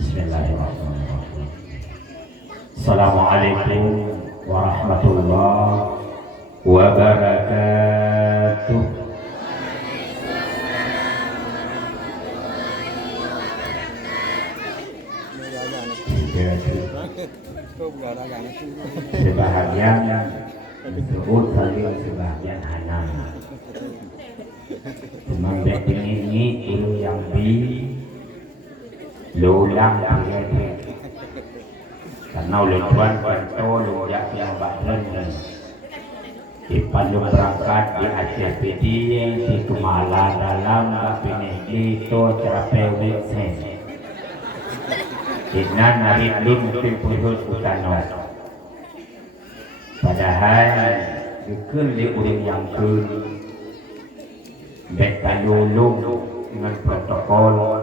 Bismillahirrahmanirrahim. Assalamualaikum warahmatullahi wabarakatuh. Sebahagian disebut saling sebahagian hanan. Memang ini ulu yang bi lulang pilih karena ulun tuan panto lujak yang bakren ipan berangkat di Aceh Pidi di Kemala dalam kapine itu terapewek sen inan narik lun pipurut utano padahal dikun di uring yang kun betan lulung dengan protokol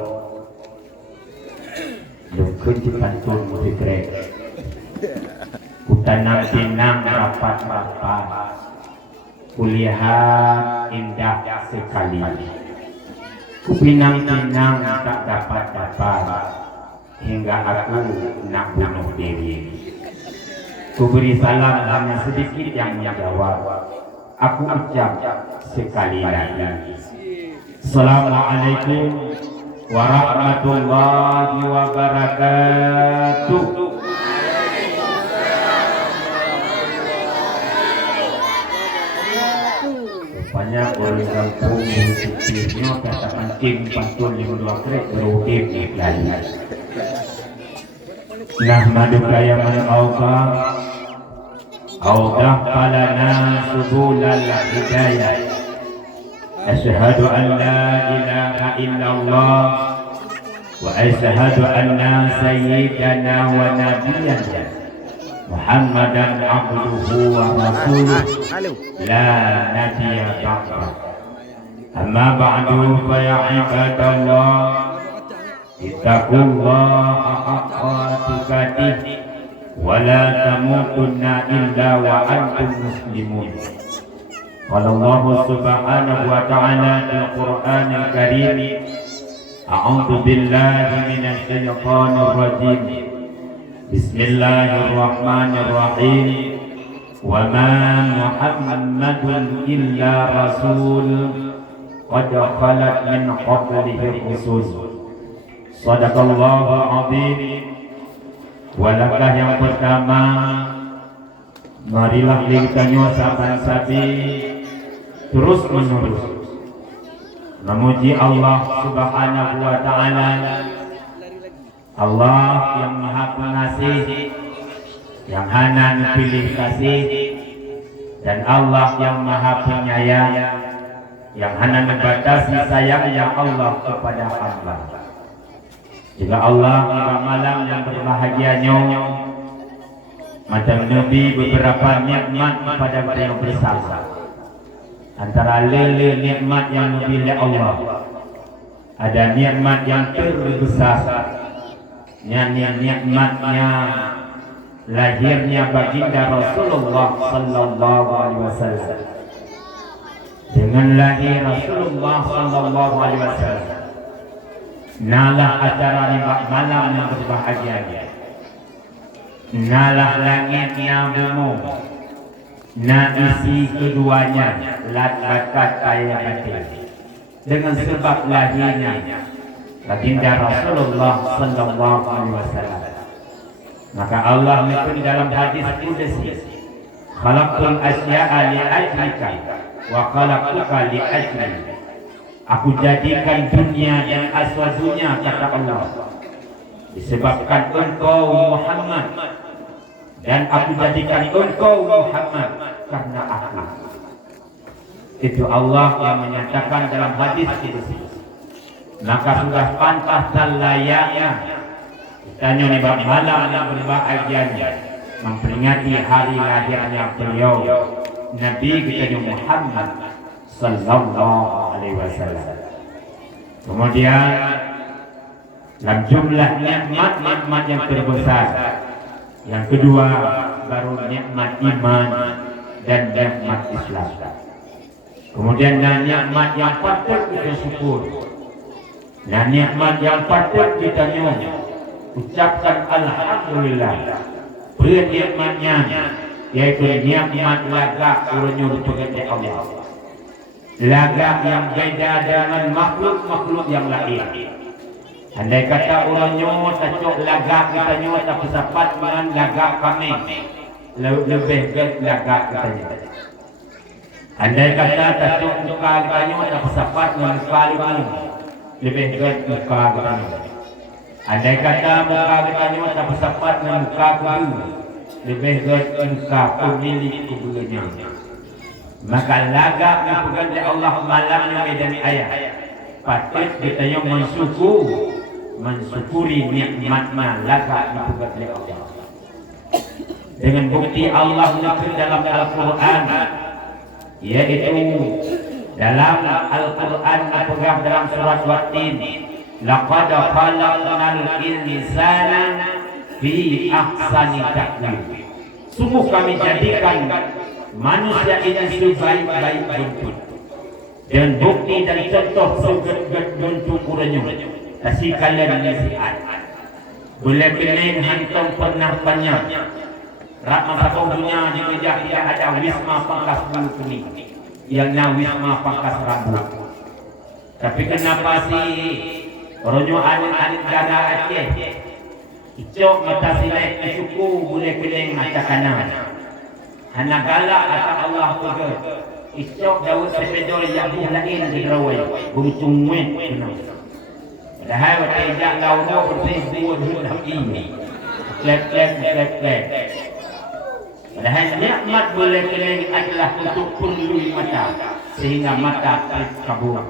dukun di pantun musikre kutanam tinang rapat-rapat kuliah indah sekali kupinang-pinang tak dapat-dapat hingga aku nak bunuh diri. Kuberi salam hanya sedikit yang menjawab. Aku ucap sekali lagi. Assalamualaikum warahmatullahi wabarakatuh. Banyak orang kampung musiknya katakan tim pantun yang dua krek berukip lagi. Nahmaduka ya man awdah falana subulal hidayah. Asyhadu an la ilaha illallah wa asyhadu anna sayyidana wa nabiyyana Muhammadan abduhu wa rasuluh la nabiyya ba'dah. Amma ba'du fa ya ibadallah ittaqullaha haqqa tuqatih wa la tamutunna illa wa antum muslimun. Qala Allah subhanahu wa ta'ala fil Qur'anil Karim a'udzu billahi minasy syaithanir rajim. Bismillahirrahmanirrahim. Wa ma Muhammadun illa rasul qad khalat min qablihi rusul. Shadaqallahu azim. Walakah yang pertama, marilah kita saban-sabi terus menerus memuji Allah subhanahu wa ta'ala, Allah yang maha pengasih, yang hanan pilih kasih, dan Allah yang maha penyayang, yang hanan membatasi sayangnya Allah kepada hamba. Juga Allah pada malam yang berbahagianya macam Nabi beberapa nikmat kepada beliau bersama. Antara lele nikmat yang diberi Allah, ada nikmat yang terbesar, nikmatnya lahirnya baginda Rasulullah sallallahu alaihi wasallam. Dengan lahir Rasulullah sallallahu alaihi wasallam, nalah acara malam yang berbahagia, nalah langit yang bumi, na isi keduanya lakat ayat batin. Dengan sebab lahirnya baginda Rasulullah sallallahu alaihi wasallam, maka Allah menyebut dalam hadis qudsi, khalaqtul asya'a li ajlika wa khalaqtuka li ajli. Aku jadikan dunia dan aswadunya, kata Allah, disebabkan engkau Muhammad, dan aku jadikan engkau Muhammad karena aku. Itu Allah yang menyatakan dalam hadis itu. Maka sudah pantas dan layaknya kita nyoba malam yang berbahagianya memperingati hari lahirnya beliau Nabi kita Muhammad sallallahu alaihi wasallam. Kemudian dalam jumlah nikmat yang terbesar, yang kedua baru nikmat iman dan nikmat Islam. Kemudian nikmat yang patut kita syukur, dan nikmat yang patut kita ucapkan alhamdulillah. Nikmatnya yaitu nikmat lagak urunnya dipegang Allah. Lagak yang beda dengan makhluk-makhluk yang lain. Andai kata urunnya cocok lagak kita tak bersapat dengan lagak kami, lebih baik lagak kita. Andai kata cocok muka kita tak bersapat dengan muka kami, lebih baik muka kita. Andai kata muka kita tak bersapat dengan muka kami, lebih baik muka pemilik keduanya. Maka lagak yang pegang oleh Allah malamnya medan ayat. Patut kita yang mensyukuri nikmat lagak yang pegang oleh Allah. Dengan bukti Allah menyebut dalam Al-Quran, yaitu dalam Al-Quran pegang dalam surat Watin, laqad khalaqnal insana fi ahsani taqwim. Sungguh kami jadikan manusia ini sebaik-baik bentuk. Dan bukti dan contoh seget-get bentuk uranya. Kasih kalian lihat. Boleh pening hantam pernah banyak. Rak masa dunia di meja tidak ada wisma pangkas bulu kuning. Yang wisma pangkas rambut. Tapi kenapa sih orangnya alit-alit darah Aceh? Icok mata silek suku boleh pening mata kanan. Hana galak kata Allah juga. Icok Daud sepedol yang lain di Rawai. Buntung wet. Padahal waktu ijak launu bersih buat hidup ini. Klep. Padahal nikmat boleh keling adalah untuk kunjung mata. Sehingga mata terkabur.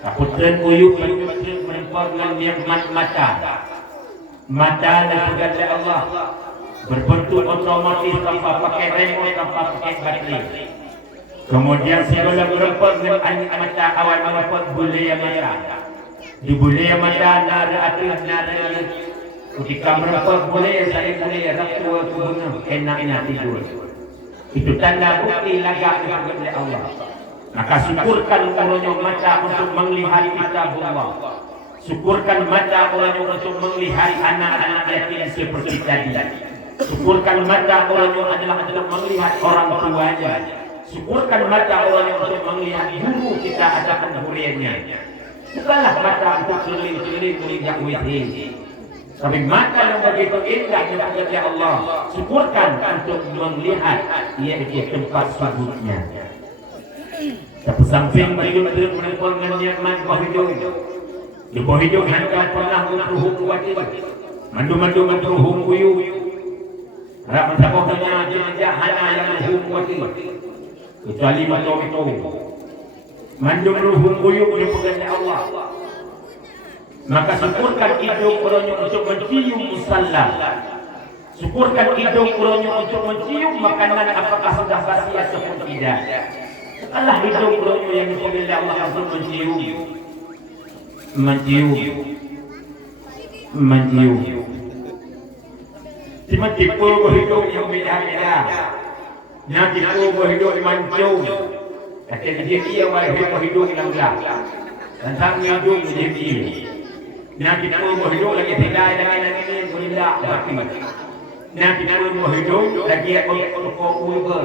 Kaputan uyuk menempatkan nikmat mata. Mata dan pegang Allah. Berbentuk otomatis tanpa pakai remote, tanpa pakai baterai. Kemudian segala berempat dengan mata awal merepot bulaya mata. Di bulaya mata nada atas nada ketika merepot bulaya saya bulaya raktua kubuna enak tidur. Itu tanda bukti lagak oleh Allah. Maka syukurkan orangnya mata untuk melihat kitab Allah. Syukurkan mata orangnya untuk melihat anak-anak yatim seperti tadi. Syukurkan mata orangnya adalah untuk melihat orang tuanya. Syukurkan mata orangnya untuk melihat guru kita adakan huriannya. Bukanlah mata untuk keliling-keliling menginjak wajah. Tapi mata yang begitu indah yang ada Allah. Syukurkan untuk melihat yaitu tempat sujudnya. Tapi samping begitu menempelkan nikmat bawah hidung. Di bawah hidung anda pernah mentuhuk wajib. Mandu hum uyu. Harap mencapai jenazah hana yang hum wajib. Kecuali macam itu. Mandu hum uyu dipegang Allah. Maka syukurkan hidung orangnya untuk mencium musalla. Syukurkan hidung orangnya untuk mencium makanan apakah sudah basi ataupun tidak. Allah hidung orangnya yang dipegang Allah untuk mencium. Cuma tipu berhidup yang beda-beda. Yang tipu berhidup mancung. Kata dia berhidup yang gelap. Tentang hidup menjadi. Yang tipu berhidup lagi tidak ada lagi berhidup mati. Yang tipu berhidup lagi ubah.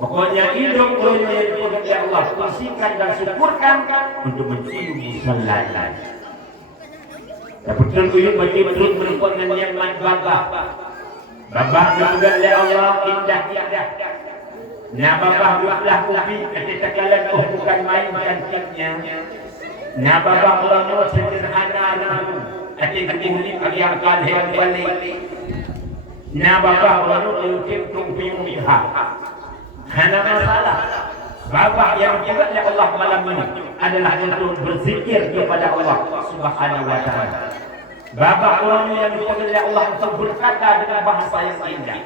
Pokoknya hidup orangnya yang dipegang Allah. Bersihkan dan syukurkan untuk mencium musalla. Kebetulan uyuk betul merupakan nikmat babah. Babah dipegang oleh Allah indah. Nah babah buatlah kopi ketika kalian bukan main cantiknya. Nah babah orangnya sederhana. Ketika kulit yang kalian balik. Nah babah orangnya ukir tumpiung pihak. Hana masalah. Babah yang juga oleh Allah malam ini adalah untuk berzikir kepada Allah Subhanahu wa taala. Babah orang yang dipanggil oleh Allah untuk berkata dengan bahasa yang indah.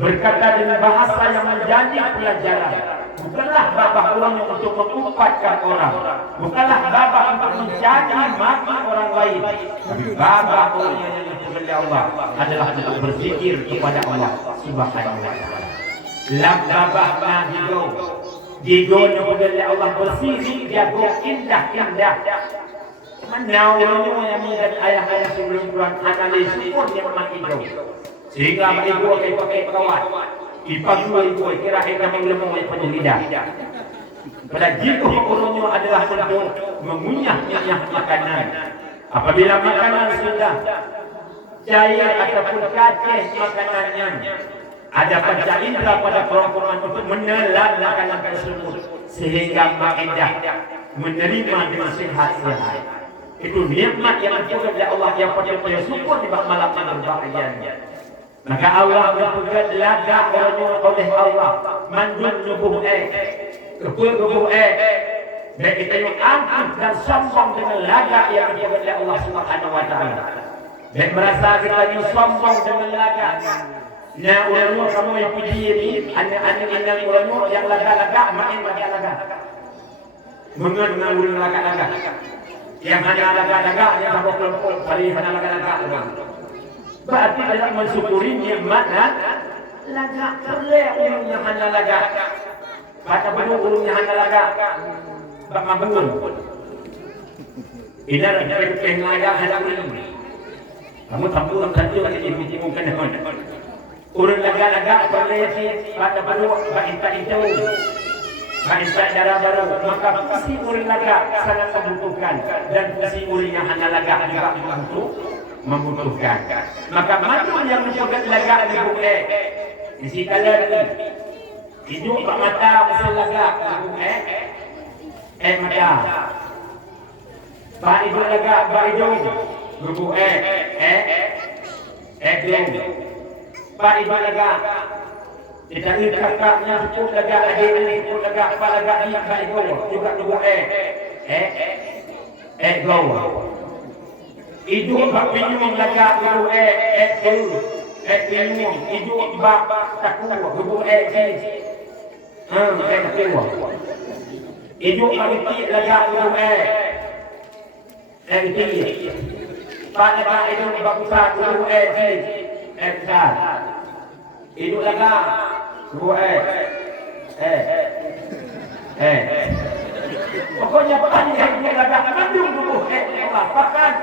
Berkata dengan bahasa yang menjadi pelajaran. bukanlah babah orang yang untuk mengupatkan orang, bukanlah babah untuk mencaci maki orang lain, tapi babah orang yang dimuliakan Allah adalah untuk berzikir kepada Allah Subhanahu wa taala. Lam babah nahigo digono kepada Allah bersih jago indah-indah. Menawanya yang dan ayah-ayah sebelum Tuhan analis syukur yang memang itu. Sehingga ibu pakai kawat. Ipang ibu kira kita mengelemu oleh penyelidah. Pada jika orangnya adalah untuk mengunyah-nyah makanan. Apabila makanan sudah cair ataupun kacih makanannya, ada panca indera pada kerongkongan untuk menelan makanan tersebut sehingga makindah menerima dengan sehat-sehat. Itu nikmat yang diberikan oleh Allah yang pada syukur di malam yang berbahagia. Maka Allah memberikan laga orang oleh Allah mandul nubuh kepuh dan kita yang angkuh dan sombong dengan laga yang diberikan oleh Allah Subhanahu wa taala. Dan merasa kita yang sombong dengan laga. Nah, orang kamu yang puji ini, anak-anak orang yang laga-laga main laga-laga. Mengenal laga-laga. Yang hanya laga-laga yang sama kelompok hari hanya laga-laga berarti adalah mensyukuri nikmat laga boleh ulungnya hanya laga baca penuh ulungnya hanya laga bak mabun ini adalah laga hanya uling kamu tampung tadi lagi ibu-ibu kan urun laga-laga boleh baca penuh bak itu Maisa darah baru, maka fungsi urin laga sangat membutuhkan dan fungsi urinnya hanya laga juga membutuhkan. Maka mandul yang menyebut laga ibu isi kalian hidup pak mata mesin laga ibu mata pak ibu laga pak hidung ibu pak ibu laga kita ini kakaknya cukup laga, adik-adik cukup laga, apa laga ni baik go, juga go go. Idu bak pinyung laga go pinyung, idu bak taku go ji. Taku. Idu bak laga go ti. Pak laga idu bak usah go ji. Besar. Idu laga pokoknya panjangnya agak mendung dulu bahkan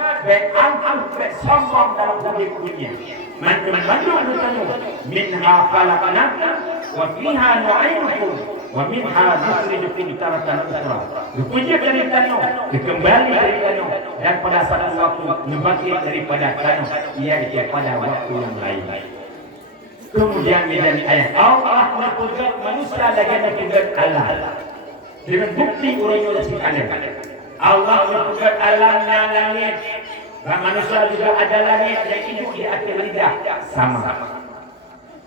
angkuh sombong dalam tubuhnya mendung dulu minha khalaqnakum wa fiha nu'idukum wa minha nukhrijukum taratan ukhra dipuji dari tanah dikembali dari tanah dan pada satu waktu membangkit daripada tanah yaitu pada waktu yang lain. Kemudian menjadi ayat Allah menunjukkan manusia lagi menunjukkan Allah dengan bukti orang yang kalian. Allah menunjukkan alamnya langit dan manusia juga ada langit yang hidup di atas lidah sama.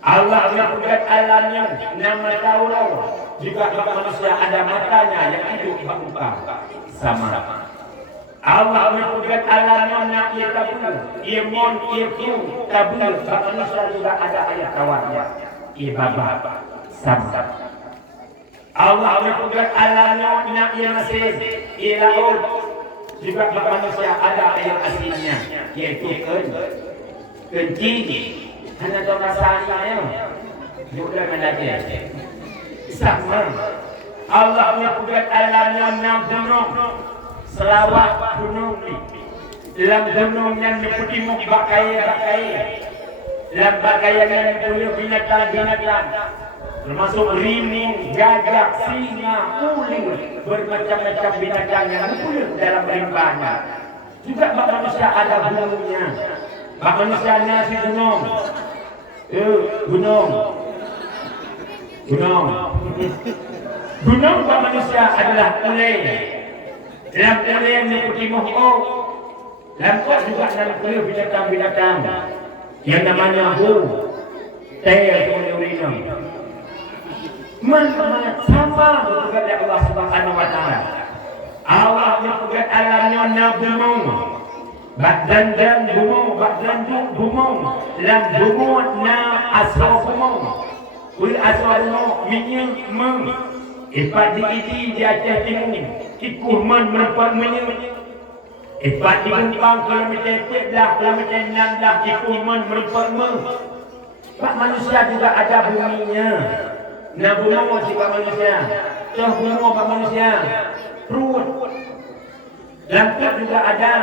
Allah menunjukkan alamnya nama tahu juga manusia ada matanya yang hidup di muka sama. Allah menunjukkan alamnya nak ia tabul, ia mon, ia kiu, tabul. Manusia juga ada ayat kawannya, ia baba, sama. Allah menunjukkan alamnya nak ia mesin, ia laut. Juga manusia ada ayat aslinya, yaitu kencing. Hanya tahu rasanya, juga menajis. Sama. Allah menunjukkan alamnya nak gunung. Selawat gunung ni dalam gunung yang diputimu bakai dalam bakaian yang boleh binatang termasuk rimung, gajah, singa, uling bermacam-macam binatang yang boleh dalam rimbanya juga manusia ada gunungnya manusianya si gunung gunung manusia adalah uling. Dalam kalian yang putih mohon, dalam kau juga dalam kalian binatang-binatang yang namanya teh atau urinam. Mana sama juga dari Allah Subhanahu Wa Taala. Allah yang alamnya na bumong, badan bumong, lam bumong na asal bumong, ul asal bumong minyak Ipat diidi di Aceh Timur, ikuman menempat menyut. Ipat di Bungkang kilometer 14, kilometer 16, ikuman menempat menyut. Pak manusia juga ada buminya. Nah bunga juga manusia. Toh bunga pak manusia. Perut. Langkah juga ada.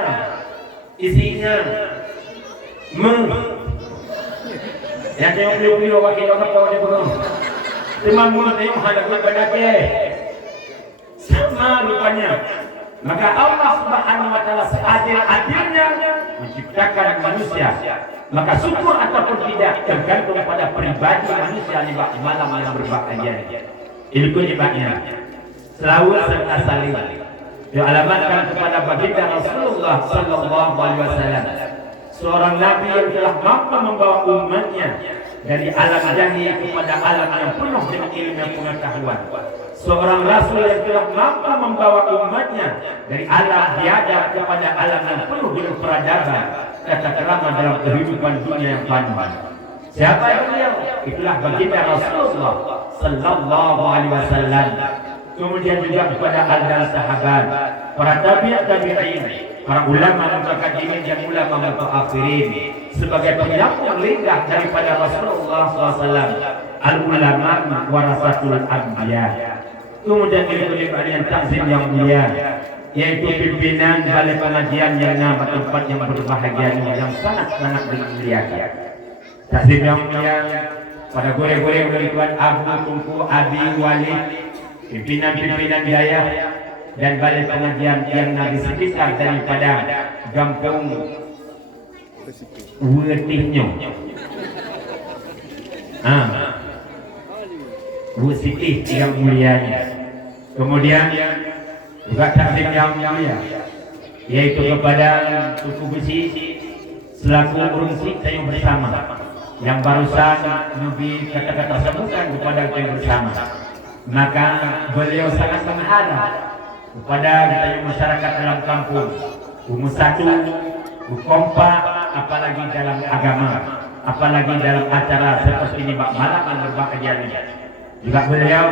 Isinya. Yang tengok beliau-beliau wakil orang tahu dia bunga. Memang mulut tengok hadapan pada sama rupanya. Maka Allah Subhanahu wa taala seadil-adilnya menciptakan manusia. Maka syukur ataupun tidak tergantung pada pribadi manusia di malam yang berbahagia. Itu penyebabnya. Selawat serta saling dialamatkan kepada baginda Rasulullah sallallahu alaihi wasallam. Seorang nabi yang telah mampu membawa umatnya dari alam jahil kepada alam yang penuh dengan ilmu dan pengetahuan. Seorang rasul yang telah mampu membawa umatnya dari alam biadab kepada alam yang penuh dengan peradaban, kata kerama dalam kehidupan dunia yang fana. Siapa yang beliau? Itulah baginda Rasulullah sallallahu alaihi wasallam. Kemudian juga kepada al sahabat, para tabi'in, para ulama mutaqaddimin dan ulama mutaakhirin sebagai penyambung lidah daripada Rasulullah SAW. Al-ulama warasatul anbiya. Kemudian diberi kalian takzim yang mulia, yaitu pimpinan balai pengajian yang nama tempat yang berbahagia yang sangat-sangat dimuliakan. Takzim yang mulia pada gore-gore Tuan Abu Tunku Abi Walid, pimpinan-pimpinan wilayah dan balai pengajian yang di sekitar daripada Gampung Wetihnya. Bu Siti yang mulianya. Kemudian juga takzim yang mulia, yaitu kepada Tuku Besi selaku urungsi saya bersama yang barusan Nabi kata-kata sebutan kepada kita bersama. Maka beliau sangat mengharap kepada kita masyarakat dalam kampung satu, kompak, apalagi dalam agama, apalagi dalam acara seperti ini malam yang berbahagia ini. Juga beliau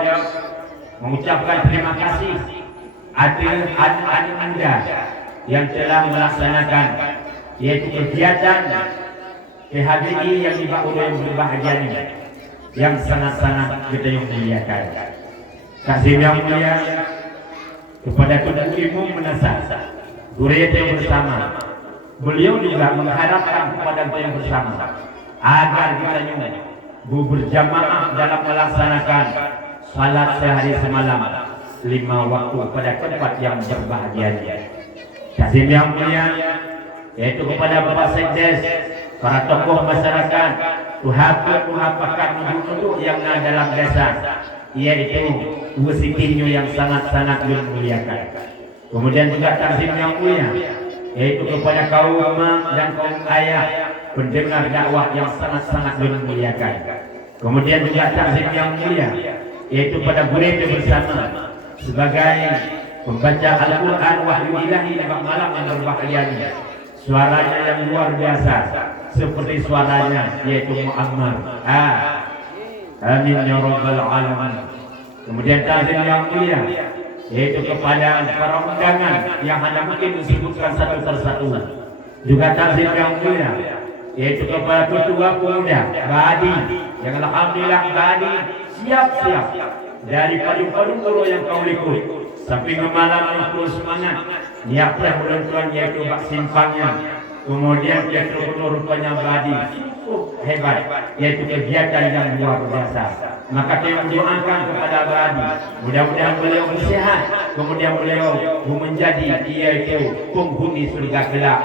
mengucapkan terima kasih adik anda yang telah melaksanakan yaitu kegiatan PHBI yang dibawa yang berbahagia ini yang sangat-sangat kita muliakan. Kasih yang mulia kepada Tuan Ibu Menasah Durayat yang bersama. Beliau juga mengharapkan kepada kita yang bersama agar kita berjamaah dalam melaksanakan salat sehari semalam 5 waktu pada tempat yang berbahagia. Kasih yang mulia yaitu kepada Bapak Sekdes, para tokoh masyarakat, tuhan pakar penduduk yang ada dalam desa, yaitu wasitinyo yang sangat-sangat dimuliakan. Kemudian juga takzim yang mulia yaitu kepada kaum mama dan kaum ayah pendengar dakwah yang sangat-sangat dimuliakan. Kemudian juga takzim yang mulia yaitu pada murid bersama sebagai pembaca Al-Quran wahyu ilahi di malam yang berbahagia ini. Suaranya yang luar biasa seperti suaranya yaitu Muammar. Amin ya rabbal alamin. Kemudian takzim yang mulia yaitu kepada para undangan yang hanya mungkin disebutkan satu persatu. Juga takzim yang mulia yaitu kepada ketua pemuda Badi yang alhamdulillah Badi siap-siap dari padu-padu guru yang kau likut sampai ke malam yang full semangat niatnya bulan-bulan yaitu bak simpangnya. Kemudian dia rupanya Badi hebat yaitu kegiatan yang luar biasa. Maka kita mendoakan kepada Badi mudah-mudahan beliau bersehat, kemudian beliau menjadi yaitu penghuni surga kelak.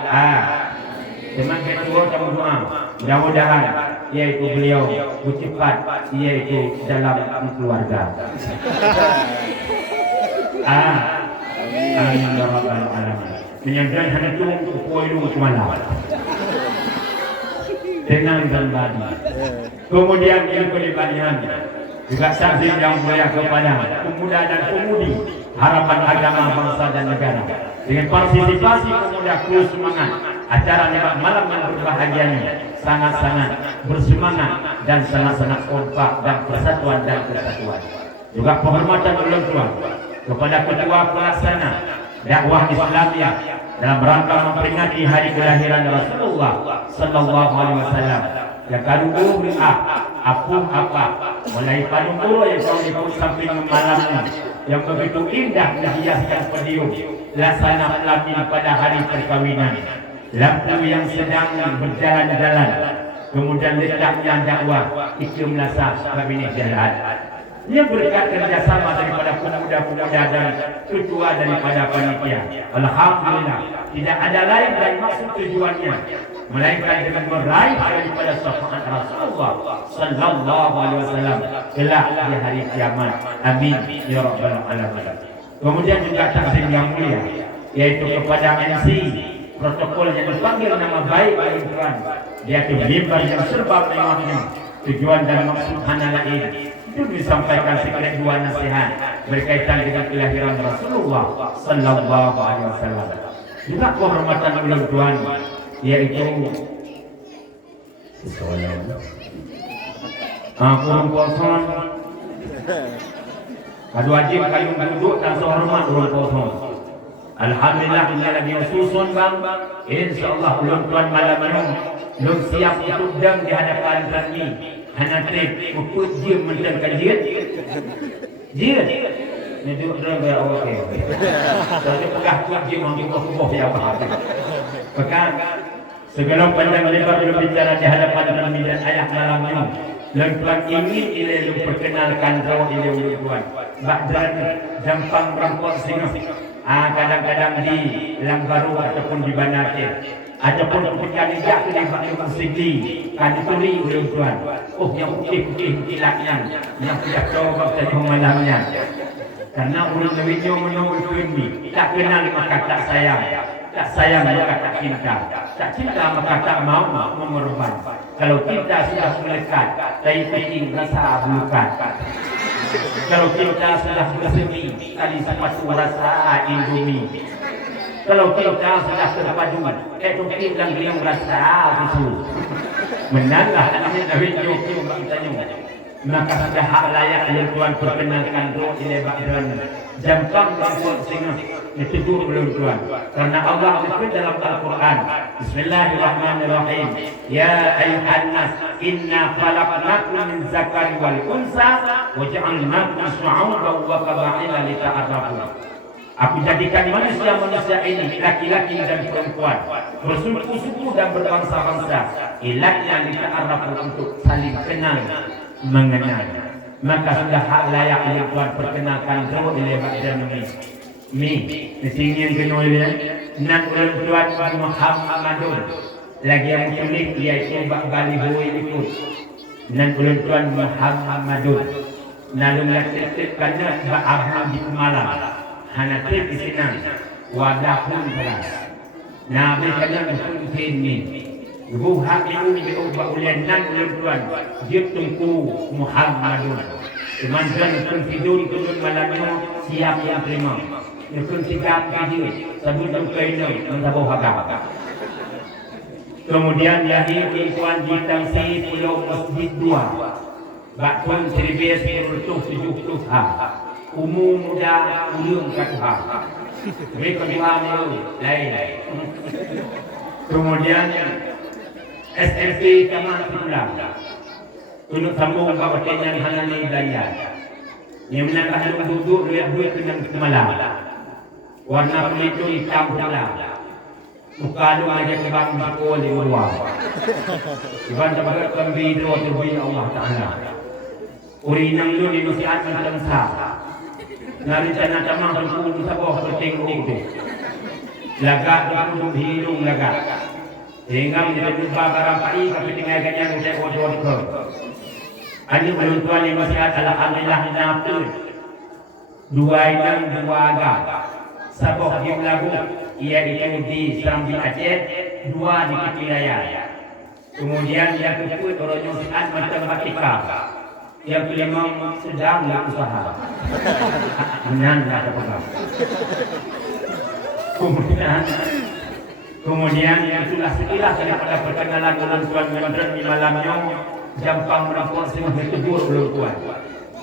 Dengan kedua kita berdoa mudah-mudahan yaitu beliau bercepat yaitu dalam keluarga. Amin ya rabbal alamin. Menyangkan hantu kuilu semalam. Tenang dan Badi. Kemudian yang kedua juga takzim yang mulia kepada pemuda dan pemudi harapan agama bangsa dan negara dengan partisipasi pemuda full semangat. Acara malam yang berbahagia ini sangat-sangat bersemangat dan sangat-sangat kompak dan persatuan dan kesatuan. Juga penghormatan ulun tuan kepada ketua pelaksana dakwah Islamiyah dalam rangka memperingati hari kelahiran Rasulullah sallallahu alaihi wasallam. Yang kadung apuh apa mulai padung yang kau ikut sampai malamnya yang begitu indah menghiaskan podium laksana pelamin pada hari perkawinan, lampu yang sedang berjalan-jalan, kemudian letaknya dakwah itu melasa kabinet jalan. Ia berkat kerjasama daripada pemuda-pemuda dan ketua daripada panitia. Alhamdulillah, tidak ada lain dan maksud tujuannya melainkan dengan meraih daripada syafaat Rasulullah sallallahu alaihi wasallam kelak di hari kiamat. Amin ya rabbal alamin. Kemudian juga takzim yang mulia yaitu kepada MC protokol yang dipanggil nama baik oleh Tuhan, yaitu mimbar yang serba mewah ini. Tujuan dan maksud hanya lain itu disampaikan sekalian dua nasihat berkaitan dengan kelahiran Rasulullah sallallahu alaihi wasallam. Juga kehormatan ulun Tuhan yaitu kurung kosong kadu wajib kayung duduk dan sehormat kurung kosong. Alhamdulillah ini lagi susun bang, insyaallah ulun Tuhan malam ini belum siap untuk dam di hadapan kami. Hanya trip ukut je mentang kajian je ni duduk dalam okey saya pegah kuat je mampu kubuh ya apa pegang segala pandang lebar berbicara di hadapan kami dan ayah malam ini dan Tuhan ingin ilalu perkenalkan kau ilalu Tuhan Badran Jampang Rampok Singa kadang-kadang di Langbaru ataupun di Banakir ataupun ketika dijak ke di Batu Sigli kan dituli oleh Tuhan. Oh yang putih-putih kilaknya yang tidak tahu waktu malamnya karena orang Lewinyo menunggu ini tak kenal maka tak sayang maka tak cinta maka tak mau mengorban. Kalau cinta sudah melekat tai kucing rasa bukan, kalau cinta sudah bersemi tali sepatu rasa Indomie, kalau kita sudah terpadu mungkin dan beliau merasa itu menanglah ini dari Yogyo maka sudah hak layak yang Tuhan perkenalkan roh ini Badran Jampang Rampok Singa ditegur belum Tuhan karena Allah menyebut dalam Al-Quran Bismillahirrahmanirrahim ya ayuhan nas inna khalaqnakum min zakari wal unsa wa ja'alnakum syu'uban wa qaba'ila lita'arafu. Aku jadikan manusia ini laki-laki dan perempuan bersuku-suku dan berbangsa-bangsa ilatnya lita'arafu untuk saling kenal mengenal. Maka sudah hak layak yang Tuhan perkenalkan roh oleh Badran ini disingin kenal dia nan ulang Tuhan Muhammadun lagi yang tulis yaitu baliho ikut nan ulang Tuhan Muhammadun nalung laksik kerana ba'abang di malam hanatif di sini wadah pun beras nabi kalian pun ini buha ini diubah oleh nan ulang Tuhan dia tunggu Muhammadun teman-teman pun tidur malamnya siap yang terima Nukun sikap video sebelum kainai mentabau hakam. Kemudian lahir Ikhwan di Tangsi Pulau Masjid 2 Bakun 1970 umum muda ulung katuha mereka juga lain. Kemudian SMC Kamal Pulang untuk sambung bahawa tenang hanani daya yang menangkah duduk lihat duit kenang malam warna kulit itu hitam pula muka lu aja kebang sekolah di luar iban terbagat kembali itu terbaik Allah Ta'ala urinang lu di nasihat mentangsa nari tanah tamang berkumpul di sabah bertengok itu lagak berkumpul hidung lagak sehingga menjadi lupa barang pai tapi tinggal kanya ucap wajah ke ini belum tuan yang nasihat alhamdulillah nafsu dua inang dua agak sabok di lagu iaitu di Serambi Aceh, dua di Kepilaya. Kemudian yang kedua orangnya saat macam Batika. Yang kelima sedang berusaha. Menanda pegang. Kemudian itulah sekilas daripada perkenalan ulang Tuan Badran di malamnya Jampang Rampok Singa ditegur belum Tuan.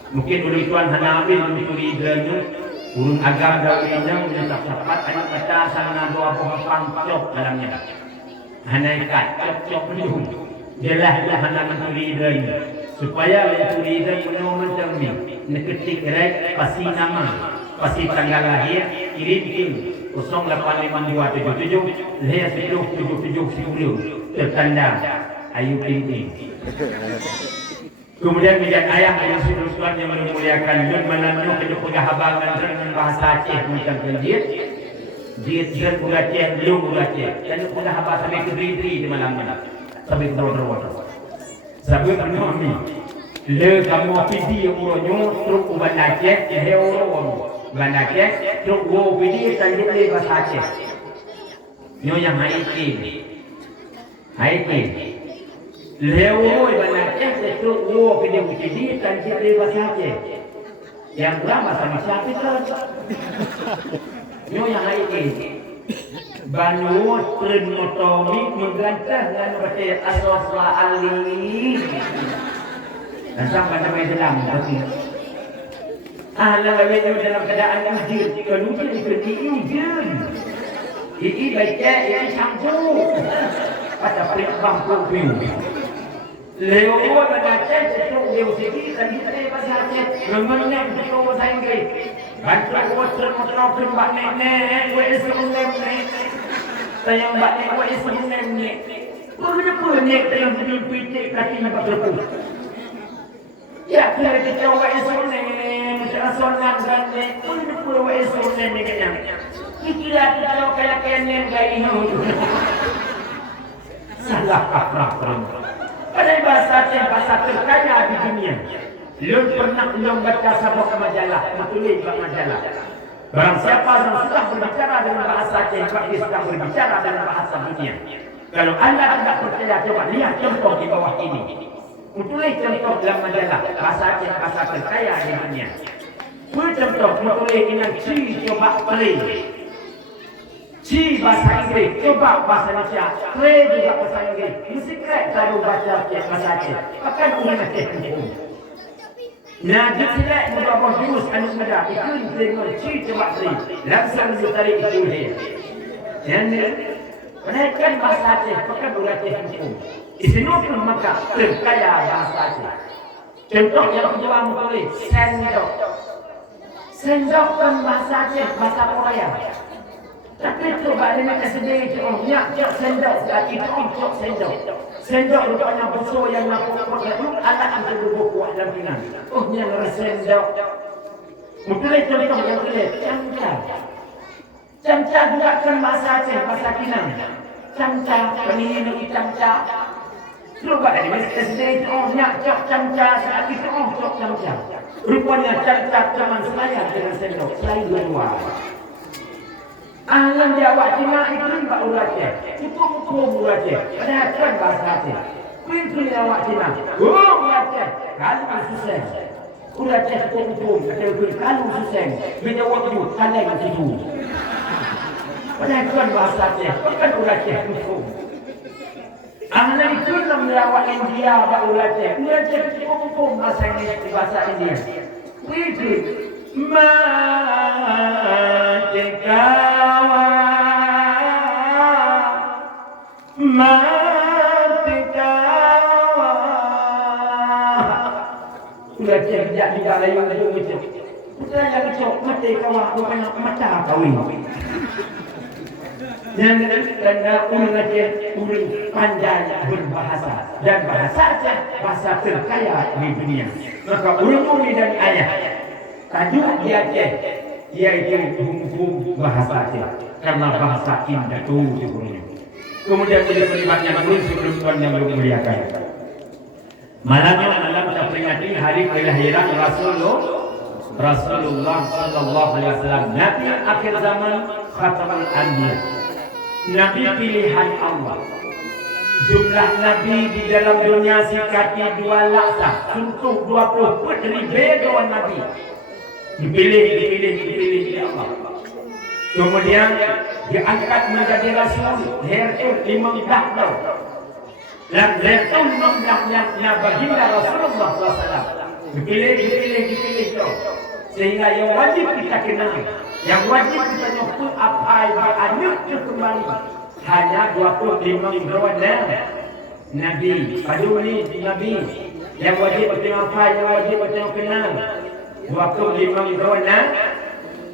Mungkin ulun tuan hana ambil untuk leadernya, urun agam dawainya, urun tak dapat, anak kata sana doa pengepang cok dalamnya. Hana ikat, cok penuh. Jelah hana untuk leadernya. Supaya untuk leader penuh macam ni. Neketik rek, pasti nama, pasti tanggal lahir, kirim 085277 leher 7770 tertanda Ayu Ting. Kemudian bijak ayah ayah Tuhan yang memuliakan Yun menanyo kedua pegahabangan dengan bahasa Aceh macam dia dan pula Aceh belum pula Aceh dan pegahaba sampai ke Dri di malam-malam sampai terus sampai penuh ni le kamu pidi uronyo truk uban Aceh heoro uban Aceh truk wo pidi tanjil le bahasa Aceh nyo yang Haiti Lewo uban Aceh truk wo pidi pidi tanjil le bahasa Aceh yang berapa sama siapa itu nyo yang Haiti Banu tren motomik menggantah dengan baca aswa ali dan sampai sampai dalam tapi lalu dalam keadaan ujud kemudian itu ujud ini baca ini campur pada perik bangku biu lewat mengajar itu lewat sini dan kita bahasa Aceh mengenai itu bahasa Inggris bantu water motor mbak nenek gue sebenarnya saya mbak nenek gue sebenarnya kenapa nek yang pitik kaki nampak terpuk ya kalau kita gue sebenarnya macam sonan dan nek kenapa gue sebenarnya kenyang kira kita kayak nenek gay salah kaprah pada bahasa Aceh bahasa terkaya di dunia. Belum pernah baca sebuah majalah, menulis majalah. Barang siapa yang sudah berbicara dengan bahasa Aceh, dia sedang berbicara dengan bahasa dunia. Kalau anda tidak percaya, coba lihat contoh di bawah ini. Menulis contoh dalam majalah bahasa Aceh, bahasa terkaya di dunia. Contoh menulis dengan coba play. C bahasa Inggris, coba bahasa Indonesia, play juga bahasa Inggris. Mesti keren kalau baca bahasa Aceh. Akan orang Aceh hukum. Nah, dia beberapa jurus anak muda itu dengan C coba play. Langsung ditarik itu dia. Dan mereka bahasa Aceh, pakai orang Aceh hukum. Isinya pun maka terkaya bahasa Aceh. Contoh yang kedua menulis sendok. Sendok kan bahasa Aceh, bahasa Korea. Tapi coba dengan SD itu nyak sendok lagi itu sendok. Sendok rupanya besar yang nak pakai anak ambil buku dalam pinggan. Yang sendok. Mungkin contoh yang kedua camca. Camca juga kan bahasa Aceh, bahasa Kinang. Camca, penini camca. Coba dengan SD itu nyak camca lagi itu camca. Rupanya camca zaman saya dengan sendok. Selain dua. Alam dia awak cina itu tak urace, itu hukum urace. Ada kan bahasa Aceh. Itu dia awak cina. Urace, kalau susah. Urace hukum, kalau susah. Bila waktu kalau itu. Ada kan bahasa Aceh, kan urace hukum. Anak itu namanya awak India tak urace. Urace hukum bahasa India. Itu sudah sejak di dalam yang itu sudah yang cok mati kawan bukan mata kawin yang karena mengajar urus pandai berbahasa dan bahasa Aceh bahasa terkaya di dunia maka ulun dan ayah tajuk dia Aceh yaitu hukum bahasa Aceh karena bahasa indah itu sebenarnya. Kemudian kita berlibatnya dulu sebelum Tuhan yang memuliakan. Malamnya adalah kita peringati hari kelahiran Rasulullah Sallallahu Alaihi Wasallam. Nabi akhir zaman Khatamul Anbiya. Nabi pilihan Allah. Jumlah Nabi di dalam dunia sikati 2 laksa. Untuk 20 putri beda Nabi. Dipilih oleh Allah. Kemudian diangkat menjadi Rasul. Herul 15 tahun. Dan Herul 16 yang baginda Rasulullah SAW. Dipilih tu. Sehingga yang wajib kita kenal, yang wajib kita nyoktu apa yang anyut kembali. Hanya 25 berwarna Nabi. Padu ni Nabi. Yang wajib kita apa, yang wajib kita kenal. 25 berwarna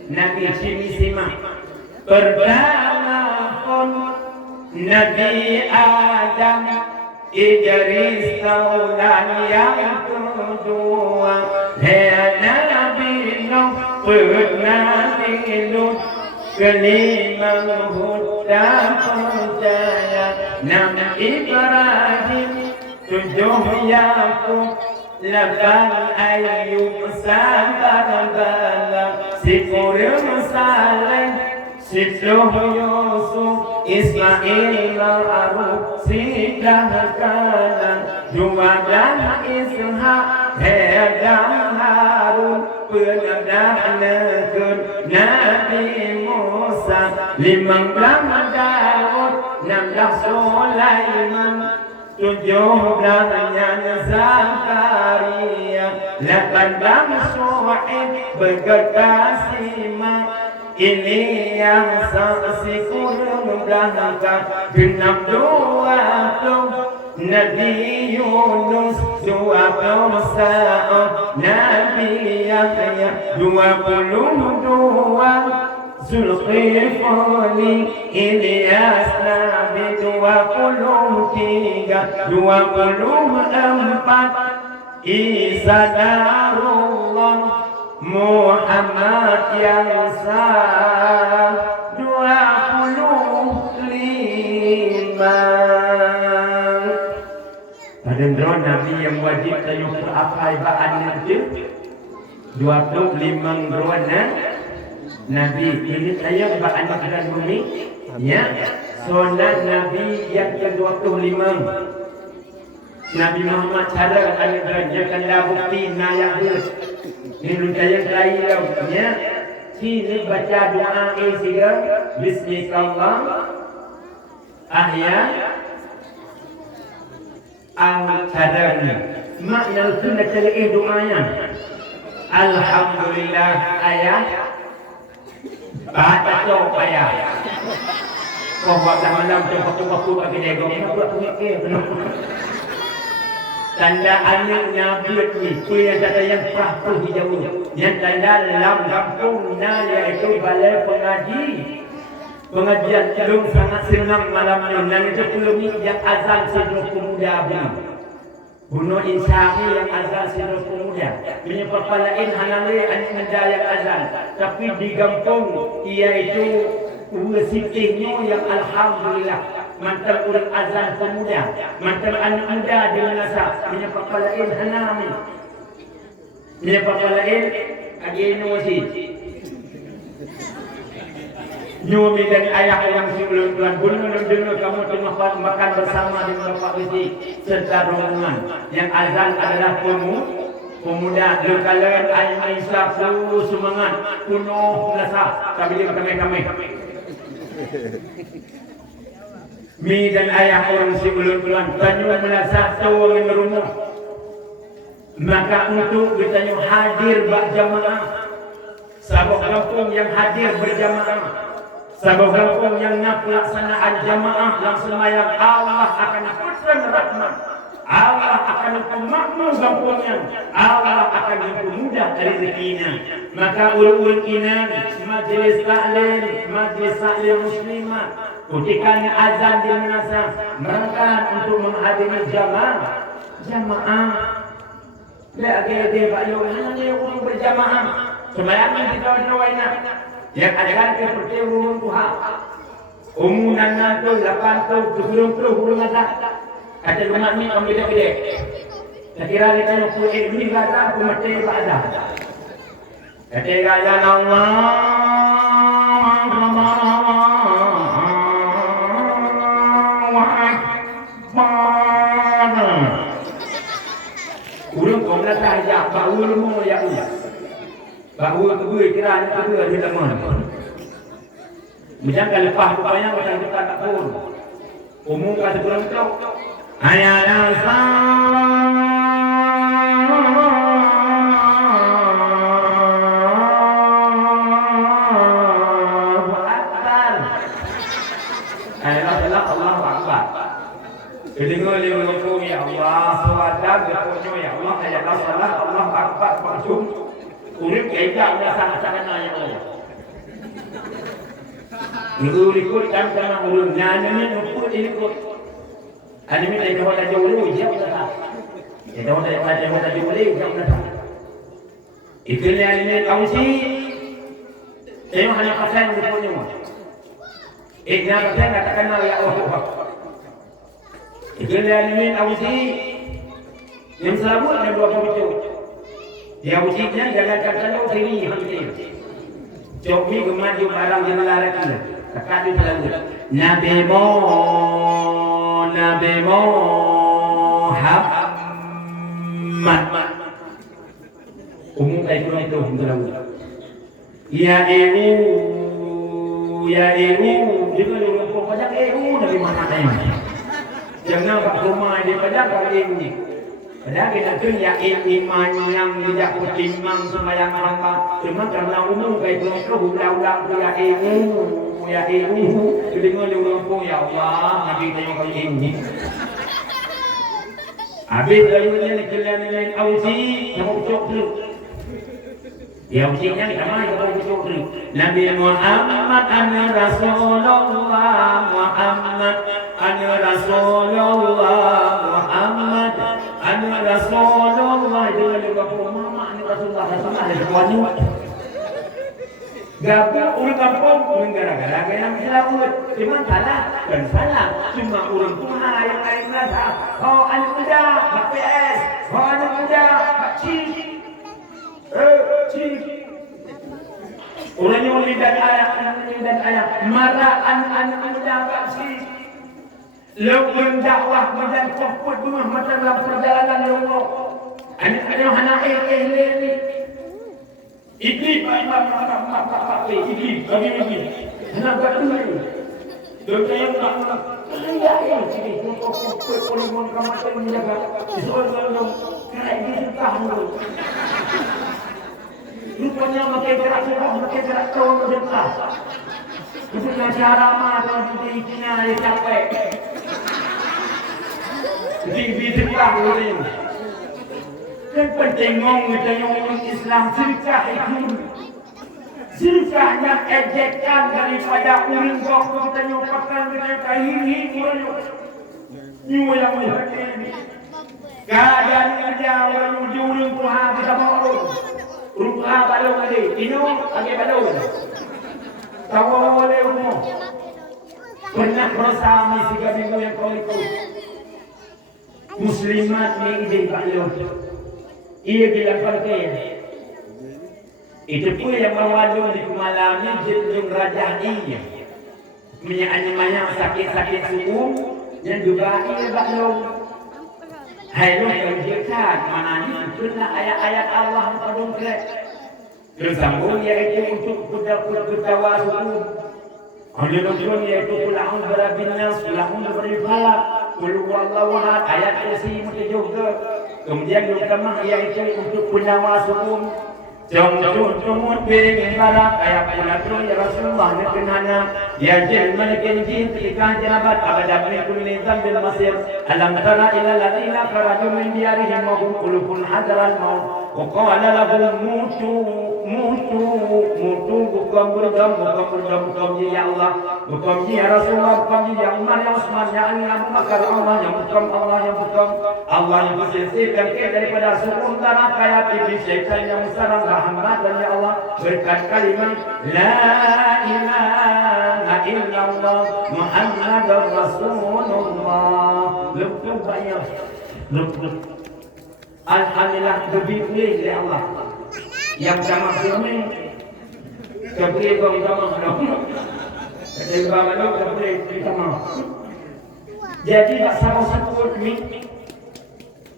Nabi sini simak. Pertama pun Nabi Adam, Idris Taulan yang kedua, Nabi Nuh, Nabi Lut, kelima Hud dan percaya, Nabi Ibrahim, 7 Yakub, 8 Ayub, sabar bala, 10 Saleh, 10 Yusuf, Ismail Ma'ruf, 11 Kanan, 12 Ishak, Adam Harun, Pendah Nekun, Nabi Musa, 15 Daud, 16 Sulaiman, 17 Zakaria, 18 Syuaib, berkekasih ini yang saksi kurun belakang, 62 Nabi Yunus, 21 Nabi Yahya, 22 Zulkifli, Ilyas Nabi, 23, 24 Isa Darullah, Muhammad yang sah, 25. Padahal Nabi yang wajib tahu apa ibadahnya itu 25 berwarna Nabi. Ini saya ibadahnya kita bumi. Ya, sunat Nabi yang ke-25. Nabi Muhammad cara akan bukti nayah ini saya ya. Sini baca doa isiga Bismillah ahya al-kadani. Makna sunnah cari doanya Alhamdulillah ayat baca coba ya. Kau buat malam coba bagi nego buat tanda anak Nabi itu yang tanda yang perahu hijau, yang tanda dalam kampungnya yaitu balai pengajian belum sangat senang malamnya. Dan itu belum yang azan sedulur pemuda bunuh insani yang azan sedulur pemuda menyebabkan hanale anak muda yang azan, tapi di kampung iaitu sitihnya yang Alhamdulillah mantan urang azan pemuda, mantan anak muda di Malaysia menyebabkan lain hanami, menyebabkan lain agensi. Nyumi dan ayah orang sebelum Tuhan bunuh dengar kamu tengah makan bersama dengan Bapak Bisi serta rombongan. Yang azan adalah pemuda kalian ayah Aisyah penuh semangat, penuh rasa, tapi dia kami. Mi dan ayah orang sebelum Tuhan tanya merasa tahu dengan rumah. Maka untuk kita hadir berjamaah, sabuk kampung yang hadir berjamaah, sabuk kampung yang nak pelaksanaan jamaah langsung sembahyang, Allah akan kurniakan rahmat, Allah akan memakmur kampungnya, Allah akan mempermudah rezekinya. Maka ulul inan majlis taklim muslimah ketikanya azan di Malaysia mereka untuk menghadiri jamaah. Lagi bayu hanya orang berjamaah. Sembahyang di kawan-kawannya yang ada seperti urun Tuhan. Umunan itu 8 hurung ada. Kata rumah ni beda-beda. Kira kita nak kuih ini kata mesti ada. Kata gaya Allah urung kau nak sahaja bau lemu ya Allah. Bau tu kira ni tu ada lama. Menjaga lepas rupanya macam kita tak pun. Umum kata kurang tahu. Ayat al-Fatiha adalah Allah Akbar. Kedengar dia berdoa ya Allah, sawadan berdoa ya Allah, adalah salah Allah Akbar maksud. Urip kaidah dah sangat-sangat ya Allah. Ikut kan sama urun nyanyi ikut. Ani minta itu pada jauh jauh dah. Itu pada jauh jauh dah. Ikutnya ini kau si. Saya hanya pasang rupanya. Ikna pasang katakan ya Allah. Ikutnya ini kau si. Yang selalu ada dua begitu. Yang ujinya jangan katakan sini hampir. Cobi kemaju barang yang larang. Kata dia selalu Nabi Muhammad umum itu selalu ya ibu juga dia orang pajak Nabi Muhammad jangan pak rumah dia pajak kalau ibu padahal kita tu ya iman yang tidak beriman sembahyang hamba cuma karena umum kayak itu ulang-ulang ya ibu kedengar dia orang ya Allah Nabi tanya kau ini habis lalunya ni kalian ausi kamu coklat ya usinya sama kamu coklat Nabi Muhammad ana Rasulullah Muhammad ana Rasulullah Muhammad ana Rasulullah dengan juga Muhammad ana Rasulullah semuanya gabung orang kampung gara-gara yang selalu cuma salah dan salah cuma orang tua yang lain rasa oh anak muda Pak PS oh anak muda Pak Cik Cik orang yang lidah ayah marah anak muda Pak Cik lalu mendakwah dan fokus rumah macam dalam perjalanan Allah anak ini Iblis Iblis bagi nak buat dulu dia yang ya sini boleh mengamalkan menjaga seorang kerana dia tahu rupanya makin gerak tahun depan itu cara mana dia dia capek di tahu ini kan penting kita orang Islam sedekah itu sedekah yang ejekan daripada orang kau kita nyumpakan dengan kahiri orang yang berhati keadaan kerja orang ujung Tuhan kita mau rupa balong ada ini lagi balong tahu boleh umum pernah bersama tiga minggu yang kau ikut muslimat ni ide balong ia bilang perkaya itu pun yang mewadu di malamnya jendung raja iya banyak sakit-sakit suku yang juga ia baklong hai lu yang jekat mananya itulah ayat-ayat Allah padung krek dan sambung yaitu untuk berdakwah suku Alhamdulillah yaitu kulahun berabinnas kulahun berifalak kulu wallahu ahad ayat kursi juga kemudian utama yaitu untuk penyawa hukum jom piring barak ayat penatu ya Rasulullah nekenanya ya jin malikin jin ketika jabat abada menikul nizam bil masir alam tara ila ladina kharaju min diyarihim wa hum qulubun hadaral maut wa qala lahum mutu bukan bergam ya Allah bukan ya Rasulullah bukan ya Umar ya Utsman ya Ali Abu Bakar Allah yang bersisihkan kita daripada suku neraka ya iblis syaitan yang sarang rahmatan ya Allah berkat kalimat la ilaha illallah Muhammadur Rasulullah lebih banyak alhamdulillah lebih boleh ya Allah yang sama kami kemudian kami sama jadi bagaimana kemudian kita mau jadi tak salah satu ini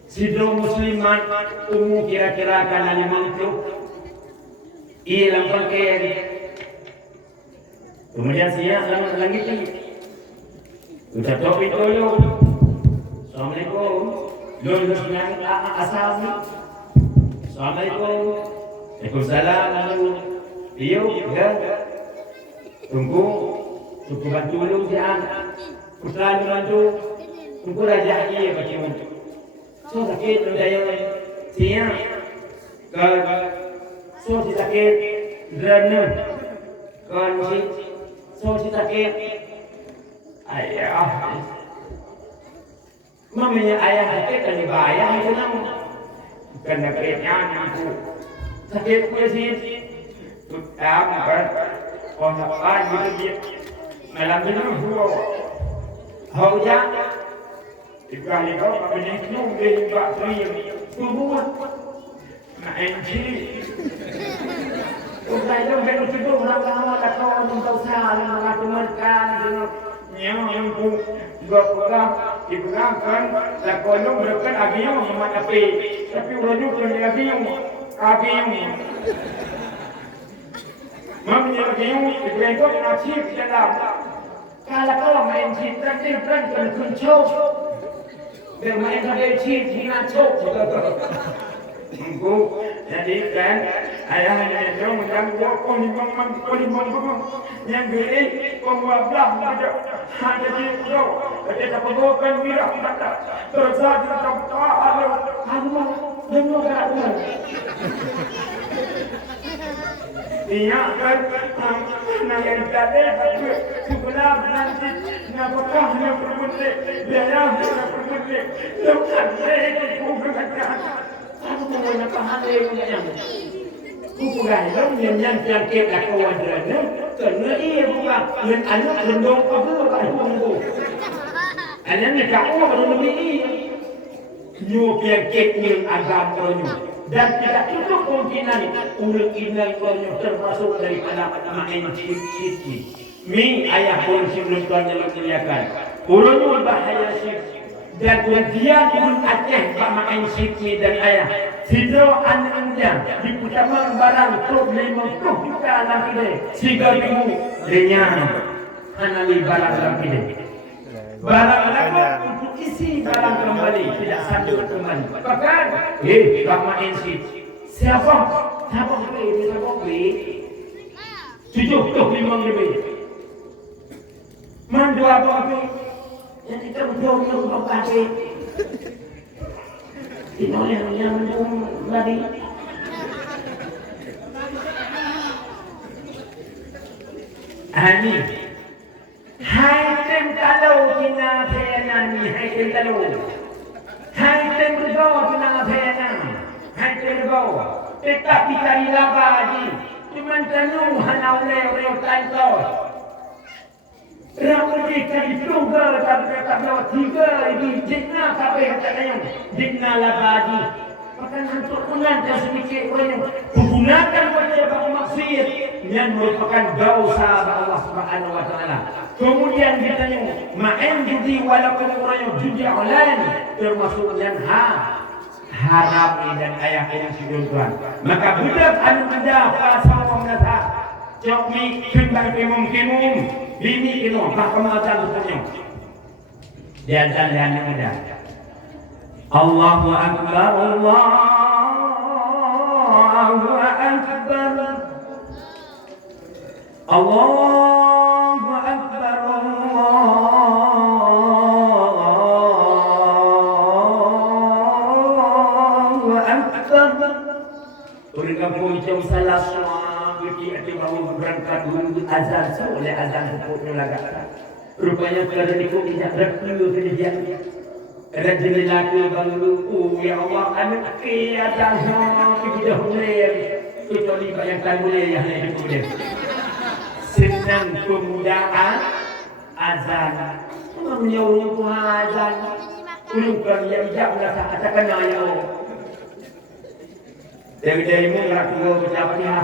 sidro muslimat umum kira-kira kanan yang mangkuk ia lampang kaya kemudian siap langit ini ucap topik dulu Assalamualaikum dulu senang asal Assalamualaikum Waalaikumsalam lalu dia tunggu Cukup bantu dulu siang. Pusat bantu. Tunggu raja ini macam tu. So sakit daya siang. So sakit drama. Kan so sakit ayah. Mamanya ayah sakit kan dibayar itu nama. Bukan sakitnya aku. Sakit sih. Tutam kan. Orang gitu dia. Malam ini huwa. Hauja. Ibrahim kau apa ni kau beri bateri tubuh. Nak enjin. Udah itu baru tidur orang-orang ada kau untuk usaha dengan temankan dengan yang pun juga pegang dipegang kan lah kalau berkan agiung sama tapi orang tu yang agiung mamnya agiung dipegang kau nasib dalam kalau kau main cinta kan kuncuk bermain pada cinta cok Munggu jadi kan ayahnya itu menjangkau kolimang yang gede pembuat ada di itu kita pembuatkan mirah kata terjadi dalam ada dengar ada dia kan yang tadi sebelah nanti napakah yang berbunyi dia yang berbunyi lepas itu bukan aku mau nak faham dia yang bukan yang kita kawan dia kerana ia bukan yang anak lendong apa aku anak ni tak apa benda ni new penyakit yang agama ni dan tidak itu kemungkinan ulang inai kornya termasuk daripada main cip-cip mi ayah pun sebelum Tuhan yang menjeliakan urunnya bahaya cip dan dia pun Aceh pak main cip dan ayah sidro anak-anaknya di Kutamang barang problem untuk kita alam ini 3,000 lenyang anali barang dalam ini barang apa untuk isi barang kembali tidak sanggup kembali bahkan pak main cip siapa beli 75 lebih mandu apa yang kita betul-betul berkati ini yang tadi ini hai tem kalau kita penani hai tem kalau hai tem bergaul kita penani hai tem bergaul tetapi cari laba lagi cuma tenung hanau leo tanto Ramai kali tunggal tapi lewat 3 ini jina kabeh katanya jina labadi maka untuk mengantar sedikit banyak menggunakan pada bagi maksiat yang merupakan dosa Allah Subhanahu wa taala. Kemudian ditanya main judi walaupun orang judi online termasuk yang haram dan ayat yang Tuhan. Maka budak anu ada pasal menata cok mi kembang kemum bini itu bahkan betulnya dan yang ada Allahu Akbar Allahu Akbar Allahu Akbar Allahu Akbar Urang pun jam salah kita baru berangkat dulu azan oleh azan pokoknya lagak. Rupanya kalau ikut tidak berkelu ke dia. Rajin lelaki baru ya Allah anak azan kita boleh kecuali bayangkan boleh yang ini boleh. Senang kemudahan azan. Menyuruh azan. Bukan ya ijab lah katakan ya Allah. Dari mu laku berjawabnya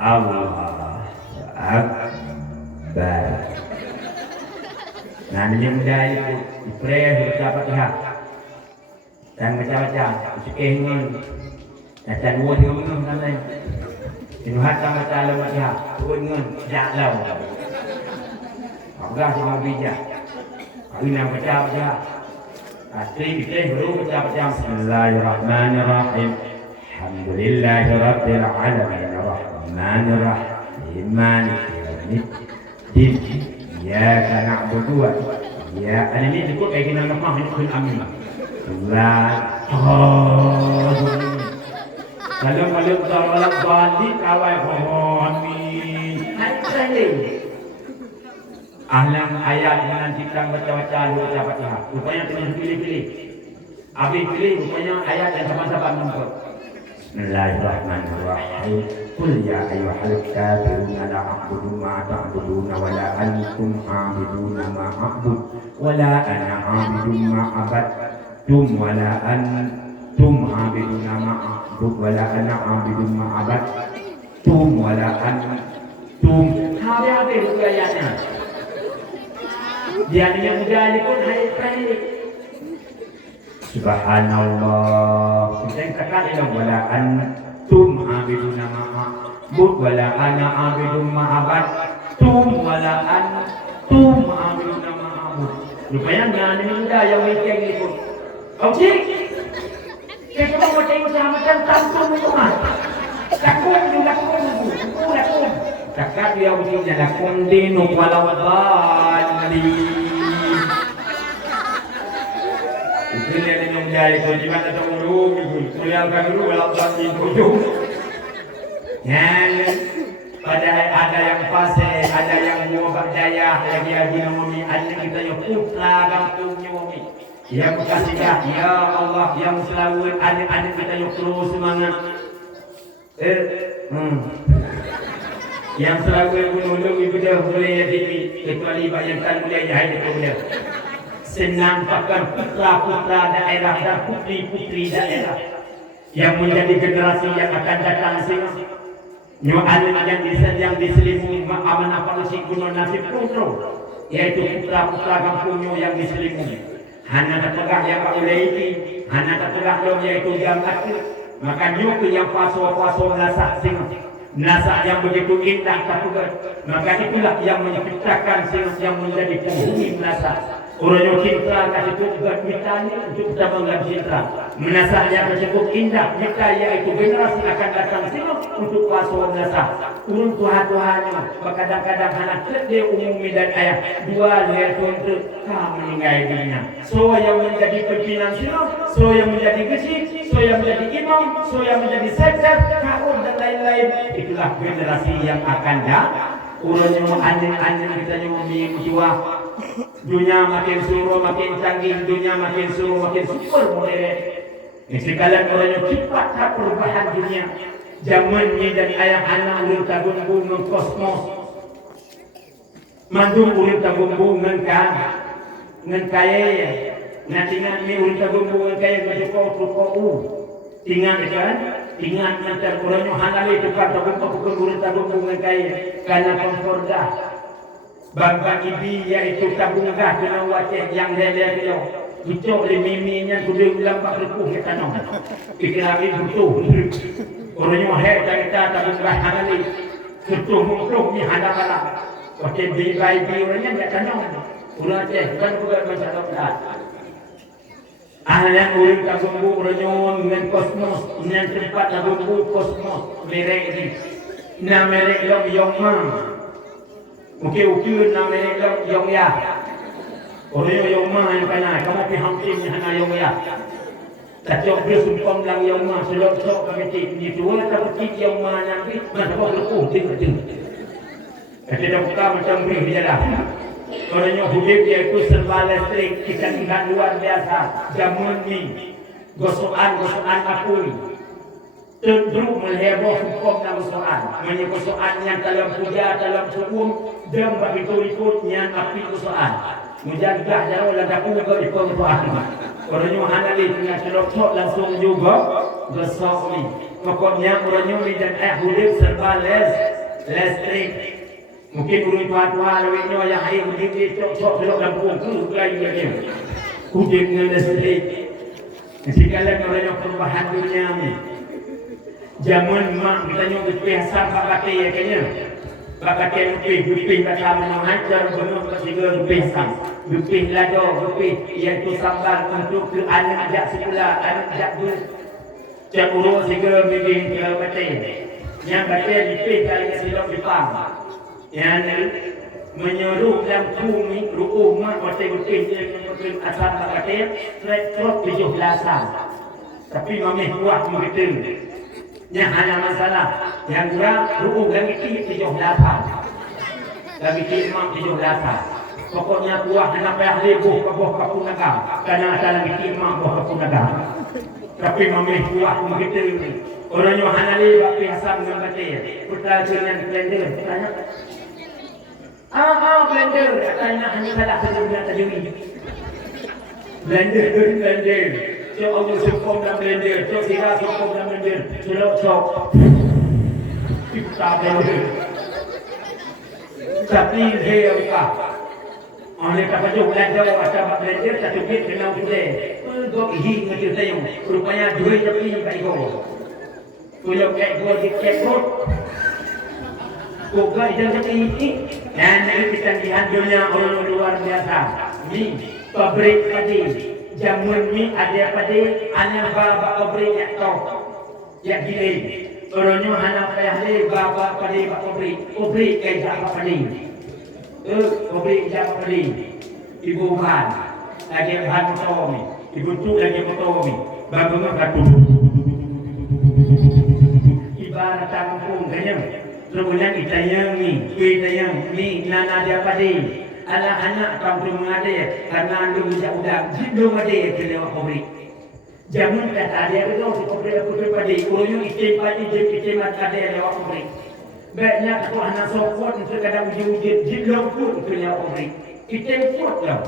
Allah Akbar. Nah, ini muda itu dipereh berdapat pihak dan macam-macam ingin dan dua tiga minum sana ini hati macam lemak pihak ingin jalan Allah semua bijak ini yang macam-macam asli dipereh baru macam-macam Bismillahirrahmanirrahim Alhamdulillahirabbil alamin الرحمن الرحيم مالك يوم الدين Din iyyaka na'budu wa iyyaka ini ikut kayak gini lemah ini kun amin. Kalau tolak balik kawai honi. Ahlan ayat dengan kita baca-baca baca Fatihah. Rupanya kena pilih-pilih. Habis pilih rupanya ayat yang sama-sama muncul. Bismillahirrahmanirrahim. Qul ya ayyuhal kafirun la a'budu ma ta'buduna wa la antum 'abiduna ma a'bud wa la ana 'abidun ma abadtum wa la antum 'abiduna ma a'bud wa la ana 'abidun ma abadtum wa la antum. Habis ayatnya. Dia yang muda ni pun hai. Subhanallah. Kita katakan ini wala antum abiduna ma'abud wala ana abidun ma'abadtum wala antum abiduna ma'abud. Rupanya ni muda yang mikir ni pun. Okey. Kita mau tengok macam tantum itu mah. Lakun. Cakap dia bunyinya lakum dinu walau dhalli. Itu dia minum jari kewajiban atau ulu kuliahkan dulu walau dhalli tujuh. Yang ada yang fasih, ada yang muabak daya, lagi dinamumi, ada kita yang putra kampungnya umi. Yang berkasihah, ya Allah yang selalu adik-adik kita yang terus semangat. Yang selalu menolong ibu dia boleh jadi kecuali bayangkan boleh jahit itu boleh senang pakai putra-putra daerah dan putri-putri daerah yang menjadi generasi yang akan datang sehingga nyu'alim yang diselimui amanah polisi gunung nasib putra yaitu putra-putra kampungnya yang diselimui hanya tertegak yang boleh ini hanya tertegak yaitu jam akhir maka nyu'ku yang paso-paso nasak sehingga nasa yang begitu indah terpugar maka itulah yang menciptakan yang menjadi penghuni nasa orang yang cinta kasih tugas mitanya untuk kita menggap cinta menasa yang cukup indah maka yaitu generasi akan datang sini untuk kuasa nasa urun Tuhan-Tuhannya kadang-kadang anak dia umumi dan ayah dua lihat untuk meninggal dirinya so yang menjadi pimpinan sini so yang menjadi gesi so yang menjadi imam so yang menjadi sektor kaur dan lain-lain itulah generasi yang akan datang urunnya anjing-anjing kita nyumi jiwa dunia makin suruh makin canggih dunia makin suruh makin super modern sekalian orangnya cepat perubahan dunia zamannya dan ayah anak ulun tabung bunga kosmos mandung ulun tabung bunga ngan kaya nantinya ni ulun tabung bunga kaya majukau tinggal kan ingat nanti orangnya hanali tukar tabung bukan ulun tabung bunga kaya karena komfordah bangga ibi yaitu tabung gas dengan wajah yang lelah dia Ucok miminya kudu lampak repuh kita no. Pikir lagi butuh. Orangnya mahir kita tabung gas hangali. Kutuh ni handa kala. Pakai bibai orangnya enggak tanong. Urang teh kan bukan macam dokter. Ahlan urang tabung orangnya dengan kosmos, dengan tempat tabung kosmos merek ni. Na merek lo yongma. Ukir na merek lo yongya. Orang yang mana kena, kamu pergi hampir hana yang ya. Tajok dia sumpah lang yang mana, selok kami ti itu orang tak pergi yang mana nanti, mana kau lepuh ting. Kita dah buka macam beri dia dah. Orang yang hidup dia itu serba listrik, kita luar biasa. Jamun ni, gosokan apui. Cenderung melheboh hukum dan gosokan. Menye gosokan yang dalam puja, dalam sukum, dan begitu ikutnya api gosokan. Menjaga jauh lada uga ikut Tuhan. Orangnya hanali dengan celok langsung juga gosok ni. Pokoknya orangnya ni dan hidup serba listrik. Mungkin urut Tuhan lewatnya yang air hidup ni celok dan buku lagi lagi. Hidup dengan listrik. Sekalian orangnya perubahan dunia ni. Zaman mak kita nyuruh biasa pakai ya kayaknya. Pakai rupih kata mengajar benar ketiga rupih sang. Rupih lado, rupih iaitu sambal untuk ke anak ajak sekolah, anak ajak ber. Cak urut segera bimbing ke batin. Yang batin rupih kali silap dipang. Yang menyuruh dalam bumi rumah hotel-hotel asal katil terus 17-an. Tapi mamih kuat begitu. Yang hanya masalah yang dua ruang lagi 17-an. Lagi 17. Pokoknya kuat hanya payah lebuh ke bawah kapunaga. Karena ada lagi timah bawah kapunaga. Tapi mamih kuat begitu. Orang yang hanya lebuh biasa dengan katil. Putra dengan blender. Tanya. Blender. Katanya hanya salah satu benda terjadi. Blender. Cok Allah sokong dalam blender. Cok sirah sokong dalam blender. Cok. Kita blender. Tapi dia buka. Oleh kata jauh blender. Macam blender. Satu bit kenal sudah. Kau ihi ngecil sayang. Rupanya dua tapi baik kau. Kau kayak gua di kekot. Kau jangan seperti ini. Dan ini kecanggihan dunia orang luar biasa. Ini pabrik tadi. Jamun mi ada pada anak bapa pabrik yang tahu. Yang gila. Orangnya anak payah le bapa pada pabrik kayak apa pada. Pabrik kayak apa pada. Ibu bahan. Lagi bahan motor mi. Ibu tu lagi motor mi. Bapa mengatu. Ibarat kampung kaya. Kemudian kita yang ni nana dia pada. Anak-anak kampung ada karena anda budak-budak belum ada kena pabrik. Jamun kata dia itu si pabrik aku pada orang item ada lewat pabrik. Banyak tu anak sokot untuk kadang uji belum pun kena pabrik. Item pun lah.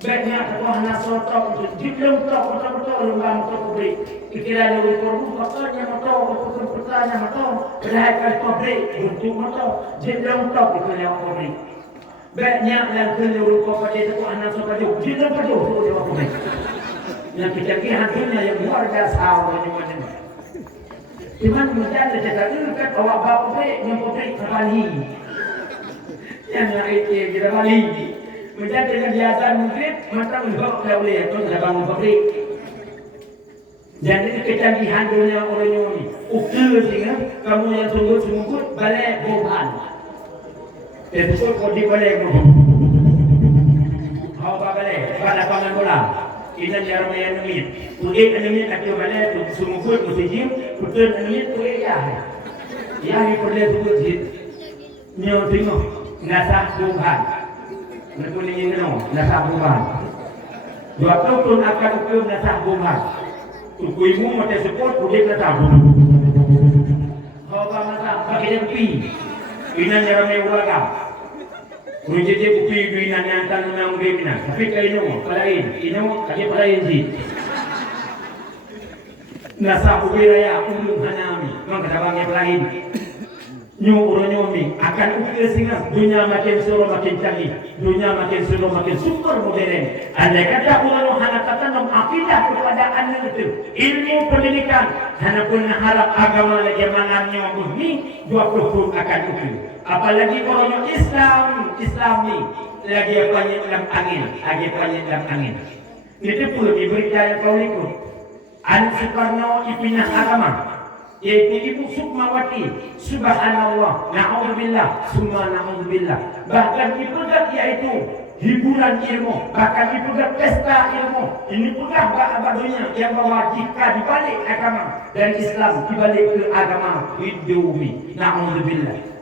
Banyak tu anak sotok untuk belum betul lembang untuk pabrik. Kira lalu korban pakarnya motor, pertanya motor, berhadap pabrik untuk motor belum kena pabrik. Banyak yang keluar kepada itu anak sepajuk, dia pajuk tu dia apa? Yang kecanggihan dunia yang luar biasa macam-macam. Cuman menjadi cakap kan awak bawa yang pabrik terbalik. Yang lain kita balik. Menjadi kebiasaan mungkin macam bawa boleh itu dah bangun pabrik. Jadi kecanggihan dunia orang ini. Ukil sehingga kamu yang sungguh-sungguh balik bohan. Itu kau di balik tu. Kau balik, pada pangan bola. Ini jarum yang nemit. Tulis nemit nak balik tu semua musijim, betul nemit tu ya. Ya ni perlu tu jid. Nyo tengok nasah buhan. Nak ni no nasah buhan. Dua tahun akan ukur nasah buhan. Tukuimu macam support tulis nasah buhan. Kau nasah bagi dempi. Ini jarum yang ulagam. Kunci bupi duinan yang tanam yang bina. Tapi kaino pelain, ino kaje pelain ji. Nasa ubiraya ulum hanami, mengkadabangnya pelain. Nyu uronyomi akan ukir singa dunia makin suruh makin canggih, dunia makin suruh makin super modern. Andai kata uronyo hana tanam akidah kepada anak itu, ilmu pendidikan, hana pun harap agama lagi mangannya bumi 20 pun akan ukir. Apalagi orang Islam ni lagi banyak dalam angin, Itu pun diberitakan kau ikut. Anak Soekarno ipinah agama, yaitu Ibu Sukmawati. Subhanallah, na'udzubillah, summa na'udzubillah. Bahkan dipegat yaitu hiburan ilmu, bahkan dipegat pesta ilmu. Ini pegang bahagiannya yang bahawa jika dibalik agama dan Islam dibalik ke agama hidumi, na'udzubillah.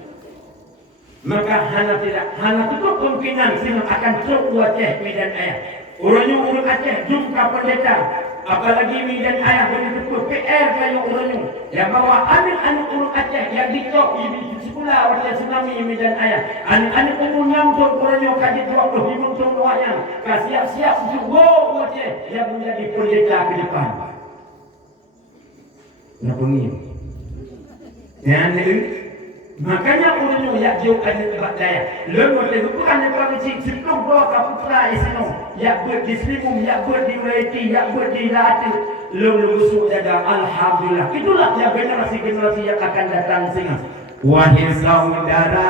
Maka hana tutup kemungkinan sehingga akan teruk Aceh Medan Ayah. Orangnya urut Aceh jumpa pendeta. Apalagi Medan Ayah begitu PR kayu orangnya. Yang bawa anak-anak urut Aceh yang ditok di sekolah oleh tsunami Medan Ayah. Anak-anak umur 6 tahun orangnya kaji 25 tahun luarnya. Siap-siap untuk Aceh yang menjadi pendeta ke depan. Kenapa ni? Yang makanya orang yang jauh ada tempat daya. Lemah itu bukan yang kecil. Sebelum bawa kaputra isno, yang buat di Selimum, yang buat di Waiti, yang buat di Lati, lemah busuk jaga. Alhamdulillah. Itulah yang generasi yang akan datang sini. Wahai saudara,